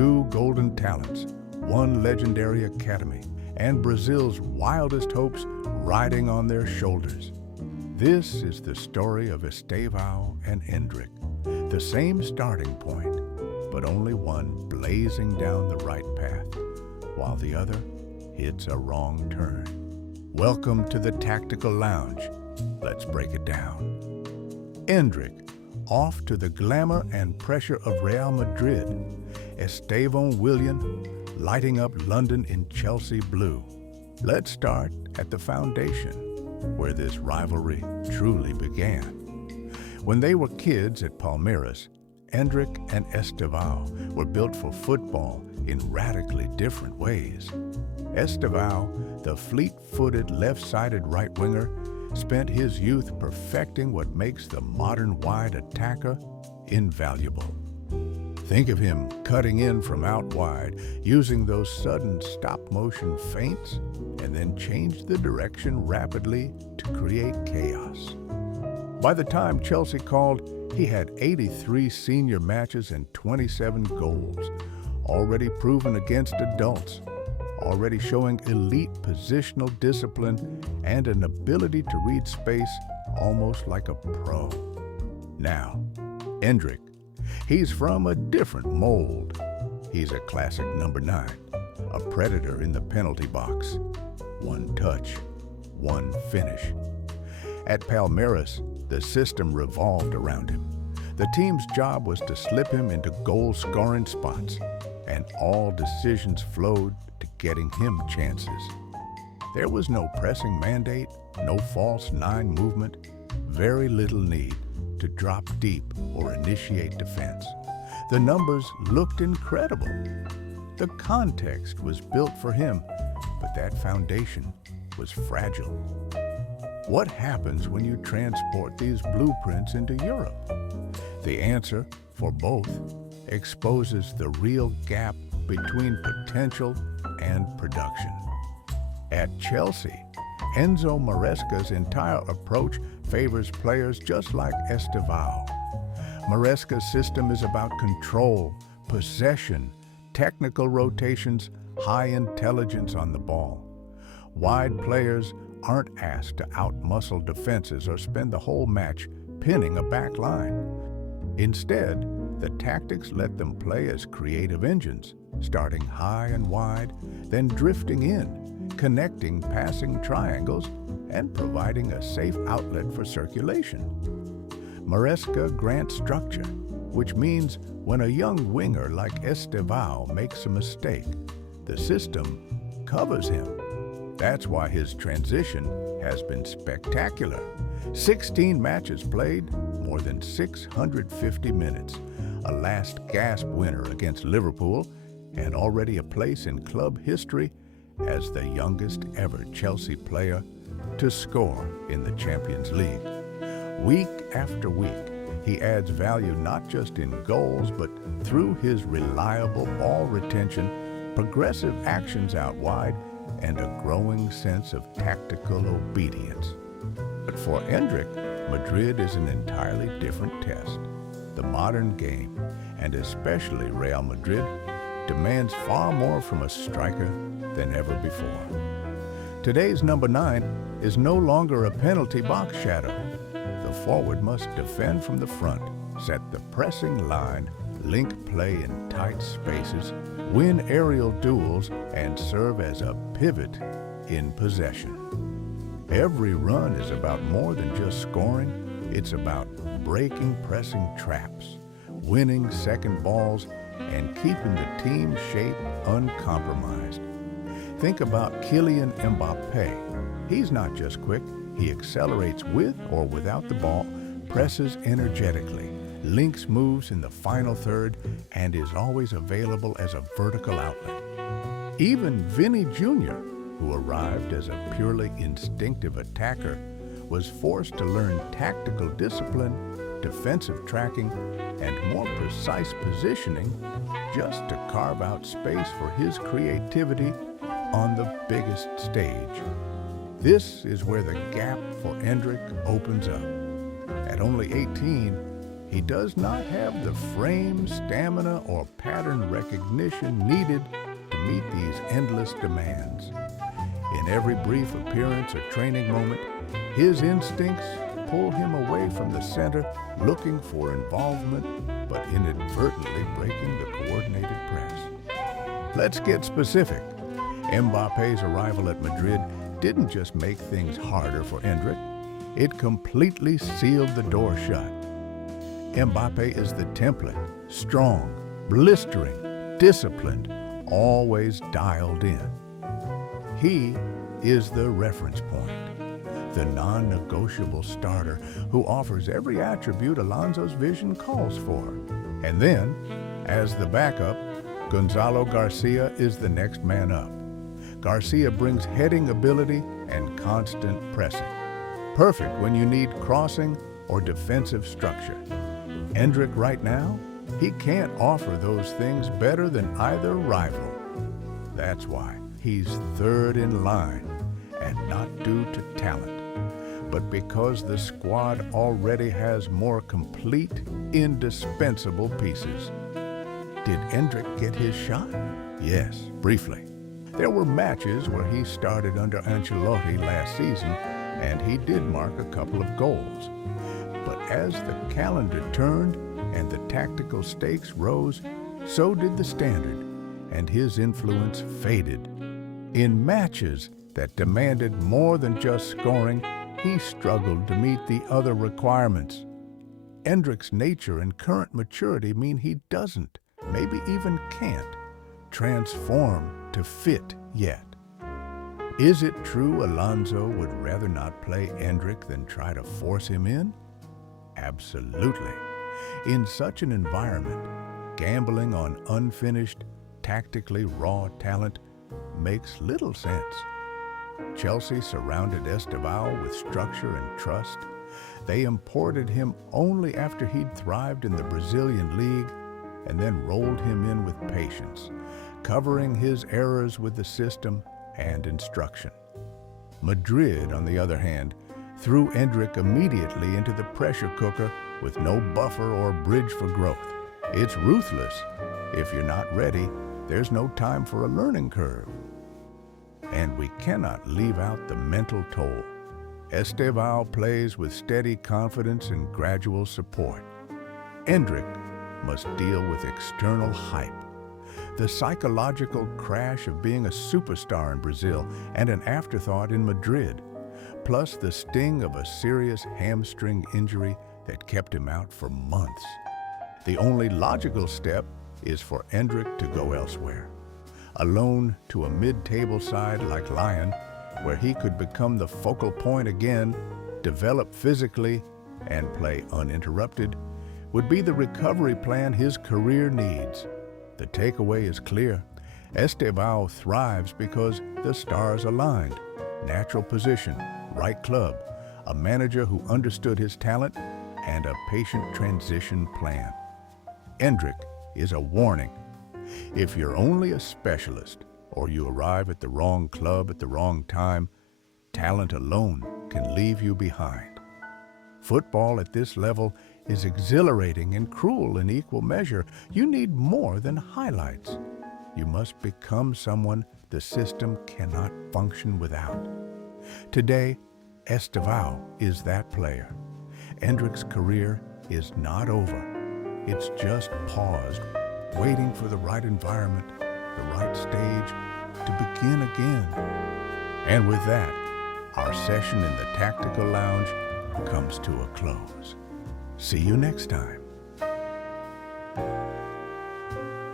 two golden talents, one legendary academy, and Brazil's wildest hopes riding on their shoulders. This is the story of Estêvão and Endrick, the same starting point, but only one blazing down the right path, while the other hits a wrong turn. Welcome to the Tactical Lounge. Let's break it down. Endrick, off to the glamour and pressure of Real Madrid. Estêvão Willian, lighting up London in Chelsea blue. Let's start at the foundation, where this rivalry truly began. When they were kids at Palmeiras, Endrick and Estêvão were built for football in radically different ways. Estêvão, the fleet-footed left-sided right winger, spent his youth perfecting what makes the modern wide attacker invaluable. Think of him cutting in from out wide, using those sudden stop-motion feints, and then change the direction rapidly to create chaos. By the time Chelsea called, he had 83 senior matches and 27 goals, already proven against adults, already showing elite positional discipline and an ability to read space almost like a pro. Now, Endrick, he's from a different mold. He's a classic number 9, a predator in the penalty box. One touch, one finish. At Palmeiras, the system revolved around him. The team's job was to slip him into goal-scoring spots, and all decisions flowed to getting him chances. There was no pressing mandate, no false 9 movement, very little need to drop deep or initiate defense. The numbers looked incredible. The context was built for him, but that foundation was fragile. What happens when you transport these blueprints into Europe? The answer, for both, exposes the real gap between potential and production. At Chelsea, Enzo Maresca's entire approach favors players just like Estêvão. Maresca's system is about control, possession, technical rotations, high intelligence on the ball. Wide players aren't asked to outmuscle defenses or spend the whole match pinning a back line. Instead, the tactics let them play as creative engines, starting high and wide, then drifting in, connecting passing triangles, and providing a safe outlet for circulation. Maresca grants structure, which means when a young winger like Estêvão makes a mistake, the system covers him. That's why his transition has been spectacular. 16 matches played, more than 650 minutes, a last gasp winner against Liverpool, and already a place in club history as the youngest ever Chelsea player to score in the Champions League. Week after week, he adds value not just in goals, but through his reliable ball retention, progressive actions out wide, and a growing sense of tactical obedience. But for Endrick, Madrid is an entirely different test. The modern game, and especially Real Madrid, demands far more from a striker than ever before. Today's number 9 is no longer a penalty box shadow. The forward must defend from the front, set the pressing line, link play in tight spaces, win aerial duels, and serve as a pivot in possession. Every run is about more than just scoring. It's about breaking pressing traps, winning second balls, and keeping the team shape uncompromised. Think about Kylian Mbappé. He's not just quick, he accelerates with or without the ball, presses energetically, links moves in the final third, and is always available as a vertical outlet. Even Vinny Jr., who arrived as a purely instinctive attacker, was forced to learn tactical discipline, defensive tracking, and more precise positioning just to carve out space for his creativity on the biggest stage. This is where the gap for Endrick opens up. At only 18, he does not have the frame, stamina, or pattern recognition needed to meet these endless demands. In every brief appearance or training moment, his instincts pull him away from the center, looking for involvement, but inadvertently breaking the coordinated press. Let's get specific. Mbappe's arrival at Madrid didn't just make things harder for Endrick, it completely sealed the door shut. Mbappe is the template, strong, blistering, disciplined, always dialed in. He is the reference point, the non-negotiable starter who offers every attribute Alonso's vision calls for. And then, as the backup, Gonzalo Garcia is the next man up. Garcia brings heading ability and constant pressing. Perfect when you need crossing or defensive structure. Endrick right now, he can't offer those things better than either rival. That's why he's third in line, and not due to talent, but because the squad already has more complete, indispensable pieces. Did Endrick get his shot? Yes, briefly. There were matches where he started under Ancelotti last season, and he did mark a couple of goals. But as the calendar turned and the tactical stakes rose, so did the standard, and his influence faded. In matches that demanded more than just scoring, he struggled to meet the other requirements. Endrick's nature and current maturity mean he doesn't, maybe even can't, transform to fit yet. Is it true Alonso would rather not play Endrick than try to force him in? Absolutely. In such an environment, gambling on unfinished, tactically raw talent makes little sense. Chelsea surrounded Estêvão with structure and trust. They imported him only after he'd thrived in the Brazilian league and then rolled him in with patience, covering his errors with the system and instruction. Madrid, on the other hand, threw Endrick immediately into the pressure cooker with no buffer or bridge for growth. It's ruthless. If you're not ready, there's no time for a learning curve. And we cannot leave out the mental toll. Estêvão plays with steady confidence and gradual support. Endrick must deal with external hype, the psychological crash of being a superstar in Brazil and an afterthought in Madrid, plus the sting of a serious hamstring injury that kept him out for months. The only logical step is for Endrick to go elsewhere, a loan to a mid-table side like Lyon, where he could become the focal point again, develop physically, and play uninterrupted, would be the recovery plan his career needs. The takeaway is clear. Estêvão thrives because the stars aligned. Natural position, right club, a manager who understood his talent, and a patient transition plan. Endrick is a warning. If you're only a specialist, or you arrive at the wrong club at the wrong time, talent alone can leave you behind. Football at this level is exhilarating and cruel in equal measure. You need more than highlights. You must become someone the system cannot function without. Today, Estêvão is that player. Endrick's career is not over. It's just paused, waiting for the right environment, the right stage, to begin again. And with that, our session in the Tactical Lounge comes to a close. See you next time.